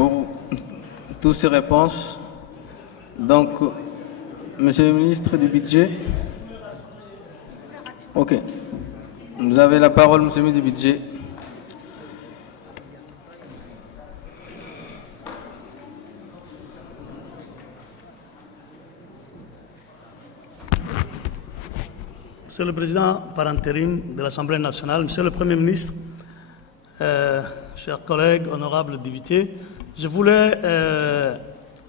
pour toutes ces réponses. Donc, Monsieur le ministre du Budget. Ok. Vous avez la parole, Monsieur le ministre du Budget. Monsieur le Président par intérim de l'Assemblée nationale, Monsieur le Premier ministre, chers collègues, honorables députés, je voulais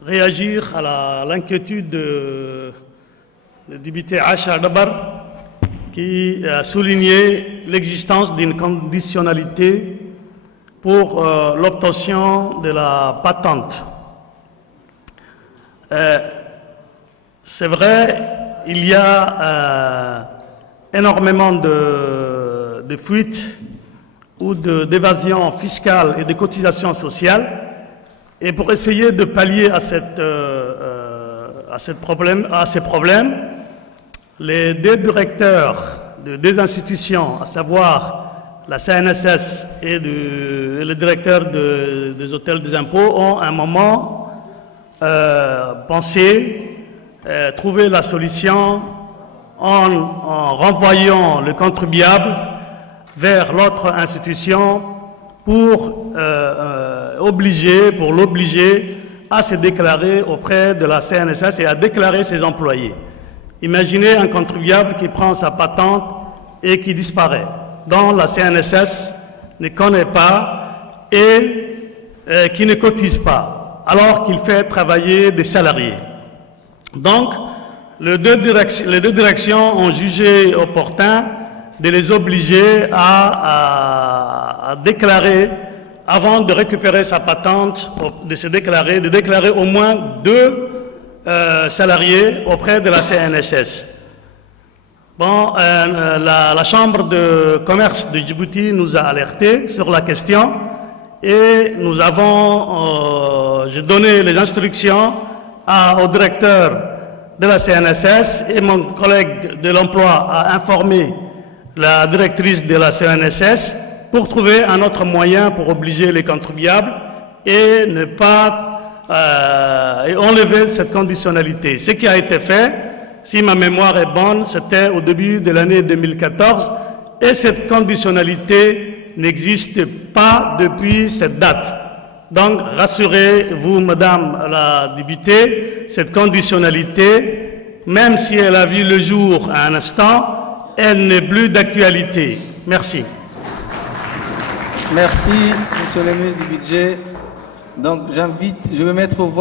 réagir à l'inquiétude du député Acha Dabar qui a souligné l'existence d'une conditionnalité pour l'obtention de la patente. C'est vrai, il y a énormément de fuites ou d'évasion fiscale et de cotisations sociales. Et pour essayer de pallier à ces problèmes, les deux directeurs de deux institutions, à savoir la CNSS et le directeur des hôtels des impôts, ont à un moment pensé trouver la solution en renvoyant le contribuable vers l'autre institution pour l'obliger à se déclarer auprès de la CNSS et à déclarer ses employés. Imaginez un contribuable qui prend sa patente et qui disparaît, dont la CNSS ne connaît pas et qui ne cotise pas, alors qu'il fait travailler des salariés. Donc, les deux directions ont jugé opportun de les obliger à déclarer, avant de récupérer sa patente, de déclarer au moins 2 salariés auprès de la CNSS. Bon, la Chambre de commerce de Djibouti nous a alertés sur la question et nous avons, j'ai donné les instructions au directeur de la CNSS et mon collègue de l'emploi a informé la directrice de la CNSS pour trouver un autre moyen pour obliger les contribuables et ne pas enlever cette conditionnalité. Ce qui a été fait, si ma mémoire est bonne, c'était au début de l'année 2014 et cette conditionnalité n'existe pas depuis cette date. Donc, rassurez-vous, Madame la députée, cette conditionnalité, même si elle a vu le jour à un instant, elle n'est plus d'actualité. Merci. Merci, Monsieur le ministre du Budget. Donc, je vais mettre au voie